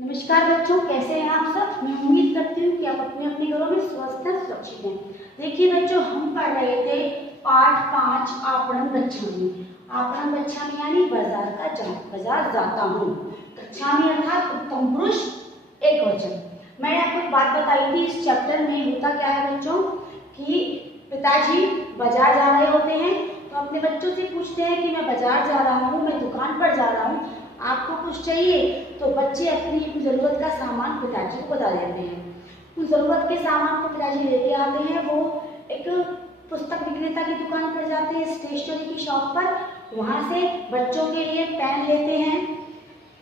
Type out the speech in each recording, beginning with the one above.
नमस्कार बच्चों, कैसे हैं आप सब। मैं उम्मीद करती हूँ कि आप अपने अपने घरों में स्वस्थ हैं, सुरक्षित हैं। देखिए बच्चों, हम पढ़ रहे थे पाठ 5 आपणम गच्छामि। आपणम गच्छामि यानी बाजार जाता हूँ। गच्छामि अर्थात उत्तम पुरुष एक वचन। मैंने आपको एक बात बताई थी, इस चैप्टर में होता क्या है बच्चों कि पिताजी बाजार जा रहे होते हैं तो अपने बच्चों से पूछते हैं कि मैं बाजार जा रहा हूँ, मैं दुकान पर जा रहा हूँ, आपको कुछ चाहिए। तो बच्चे अपनी ज़रूरत का सामान पिताजी को बता देते हैं। उस ज़रूरत के सामान को पिताजी लेके आते हैं। वो एक पुस्तक विक्रेता की दुकान पर जाते हैं, स्टेशनरी की शॉप पर। वहाँ से बच्चों के लिए पेन लेते हैं,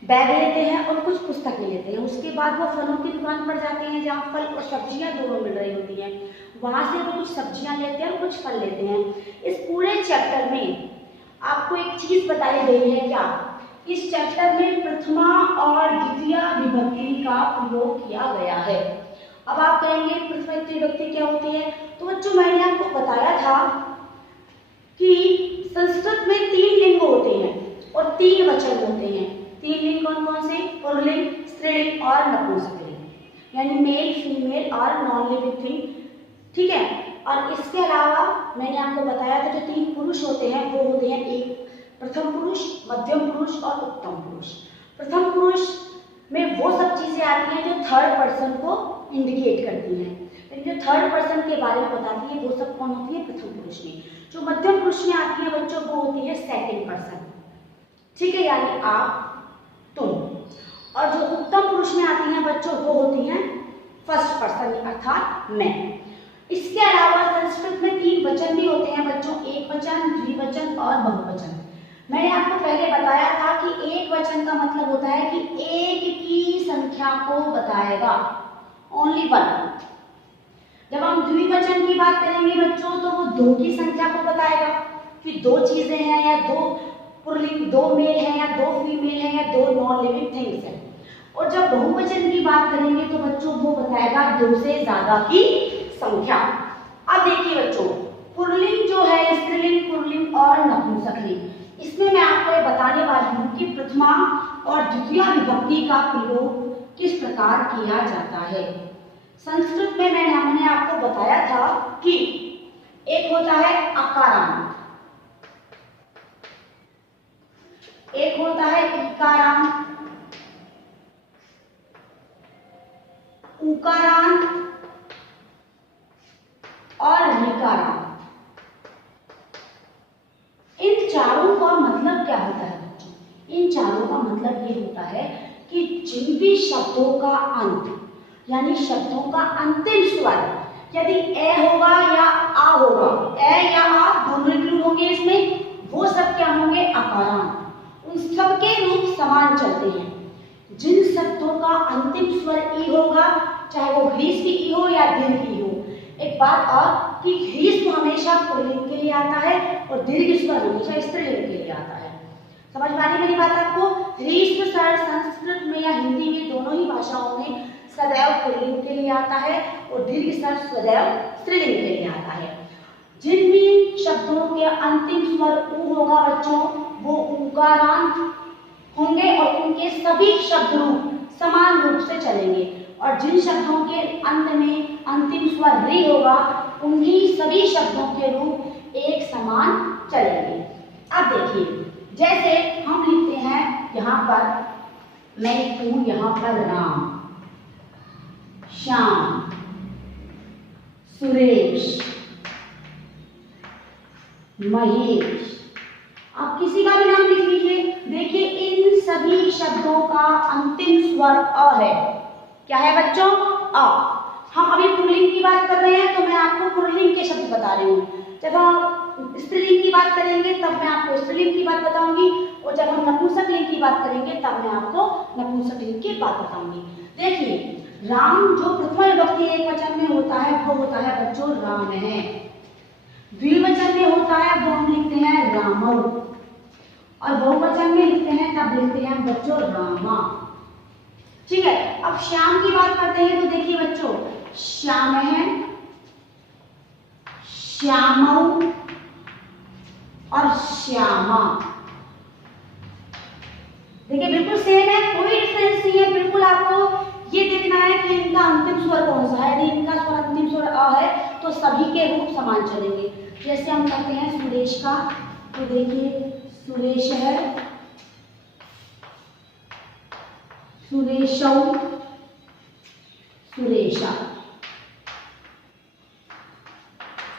बैग लेते हैं और कुछ पुस्तकें लेते हैं। उसके बाद वो फलों की दुकान पर जाते हैं जहाँ फल और सब्जियाँ दोनों मिल रही होती हैं। वहाँ से वो कुछ सब्जियाँ लेते हैं और कुछ फल लेते हैं। इस पूरे चैप्टर में आपको एक चीज़ बताई गई है। क्या? इस चैप्टर में प्रथमा और द्वितीय विभक्ति का प्रयोग किया गया है। अब आप कहेंगे प्रथमा द्वितीय विभक्ति क्या होती है? तो बच्चों, मैंने आपको बताया था कि संस्कृत में 3 लिंग होते हैं और 3 वचन होते हैं। 3 लिंग कौन कौन से? पुल्लिंग, स्त्रीलिंग और नपुंसकलिंग, यानी मेल, फीमेल और नॉन लिविंग थिंग। ठीक है। और इसके अलावा मैंने आपको बताया था जो 3 पुरुष होते हैं वो होते हैं एक प्रथम पुरुष, मध्यम पुरुष और उत्तम पुरुष। प्रथम पुरुष में वो सब चीजें आती हैं जो थर्ड पर्सन को इंडिकेट करती हैं, लेकिन जो थर्ड पर्सन के बारे में बताती है वो सब कौन होती है? प्रथम पुरुष में। जो मध्यम पुरुष में आती है बच्चों वो होती है सेकंड पर्सन। ठीक है, यानी आप, तुम। और जो उत्तम पुरुष में आती हैं बच्चों वो होती हैं फर्स्ट पर्सन अर्थात मैं। इसके अलावा संस्कृत में 3 वचन भी होते हैं बच्चों, एक वचन, द्विवचन और बहुवचन। मैंने आपको पहले बताया था कि एक वचन का मतलब होता है कि एक की संख्या को बताएगा, ओनली वन। जब हम द्विवचन की बात करेंगे बच्चों तो वो 2 की संख्या को बताएगा, कि 2 चीजें हैं या 2 पुल्लिंग, 2 मेल हैं या 2 फीमेल हैं या 2 नॉन लिविंग थिंग्स हैं। और जब बहुवचन की बात करेंगे तो बच्चों वो बताएगा 2 से ज्यादा की संख्या। अब देखिए बच्चों, पुल्लिंग जो है, स्त्रीलिंग, पुल्लिंग और नपुंसकलिंग, इसमें मैं आपको ये बताने वाली हूँ कि प्रथमा और द्वितीय विभक्ति का प्रयोग किस प्रकार किया जाता है। संस्कृत में हमने आपको बताया था कि एक होता है अकारांत, एक होता है इकारांत, उकारांत और ऋकारांत। इन चारों का मतलब क्या होता है बच्चों? इन चारों का मतलब ये होता है कि जिन भी शब्दों का अंत, यानी शब्दों का अंतिम स्वर यदि ए होगा या आ होगा, ए या आ दोनों इंक्लूड होंगे इसमें, वो सब क्या होंगे? अकारांत। उन सबके रूप समान चलते हैं। जिन शब्दों का अंतिम स्वर ई होगा, चाहे वो ह्रीस की ई हो या दीर्घ की हो। एक बात और कि ह्रीस तो हमेशा पुल्लिंग के लिए आता है और दीर्घ स्वर हमेशा स्त्रीलिंग के लिए आता है। समझ में आई मेरी बात आपको? ह्रीस स्वर संस्कृत में या हिंदी में दोनों ही भाषाओं में सदैव पुल्लिंग के लिए आता है और दीर्घ स्वर सदैव स्त्रीलिंग के लिए आता है। जिन भी शब्दों के अंतिम स्वर उ होगा बच्चों वो उकारांत होंगे और उनके सभी शब्द रूप समान रूप से चलेंगे। और जिन शब्दों के अंत में अंतिम स्वर री होगा उन्हीं सभी शब्दों के रूप एक समान चलेंगे। अब देखिए, जैसे हम लिखते हैं यहाँ पर, मैं लिखूं यहाँ पर राम, श्याम, सुरेश, महेश। आप किसी का भी नाम लिख लीजिए। देखिए, इन सभी शब्दों का अंतिम स्वर अ है। क्या है बच्चों? अ। हम अभी पुल्लिंग की बात कर रहे हैं तो मैं आपको पुल्लिंग के शब्द बता रही हूँ। जब हम स्त्रीलिंग की बात करेंगे तब मैं आपको स्त्रीलिंग की बात बताऊंगी, और जब हम नपुंसकलिंग की बात करेंगे तब मैं आपको नपुंसकलिंग की बात बताऊंगी। देखिए, राम जो प्रथमा विभक्ति एक वचन में होता है वो होता है बच्चों राम है। द्विवचन में होता है वो हम लिखते हैं रामौ, और बहुवचन में लिखते हैं तब लिखते हैं बच्चों रामा। ठीक है। अब श्याम की बात करते हैं तो देखिए बच्चों, श्याम है, श्यामौ और श्यामा। देखिए बिल्कुल सेम है, कोई डिफरेंस नहीं है, बिल्कुल आपको स्वर कौन सा है? यदि इनका स्वर अंतिम स्वर अ है तो सभी के रूप समान चलेंगे। जैसे हम करते हैं सुरेश का, तो देखिए सुरेश है, सुरेशौ, सुरेशा।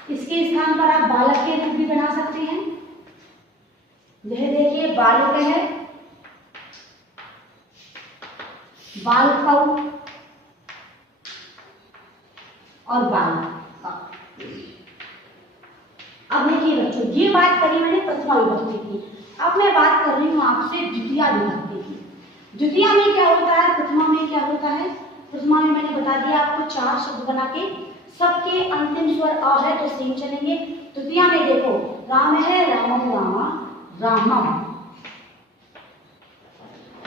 इसके स्थान पर आप बालक के रूप भी बना सकते हैं। यह देखिए बालक है, बालकौ और बालका। अब देखिए बच्चों, ये बात करी मैंने प्रथमा विभक्ति की। अब मैं बात कर रही हूँ आपसे द्वितीया विभक्ति की। द्वितीया में क्या होता है, प्रथमा में क्या होता है? प्रथमा में मैंने बता दिया आपको 4 शब्द बना के, सबके अंतिम स्वर अ है तो सेम चलेंगे। द्वितीया में देखो राम है, रामम रामा, रामम,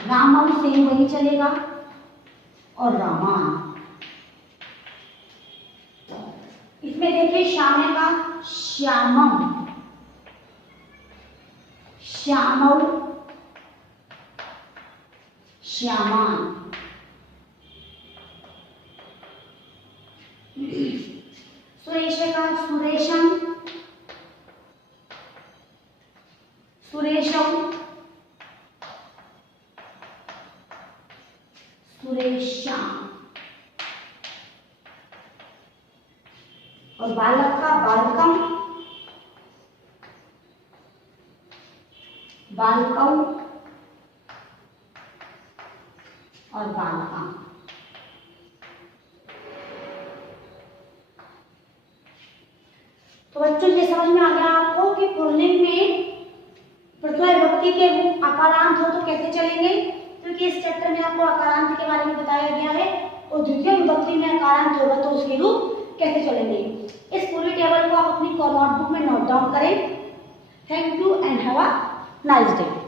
रामम सेम वही चलेगा, और रामान। इसमें देखिए श्यामे का श्यामम, श्यामौ, श्यामान। सुरेश का सुरेशम, सुरेशौ, सुरेश्याम। और बालक का बालकम, बालकौ और बालका। तो बच्चों ये समझ में आ गया आपको कि पुल्लिंग में प्रथमा विभक्ति के रूप अकारांत हो तो कैसे चलेंगे, क्योंकि इस चैप्टर में आपको अकारांत के बारे में बताया गया है। और द्वितीय विभक्ति में अकारांत होगा तो उसके रूप कैसे चलेंगे। इस पूरी टेबल को आप अपनी नोटबुक में नोट डाउन करें। Thank you and have a nice day.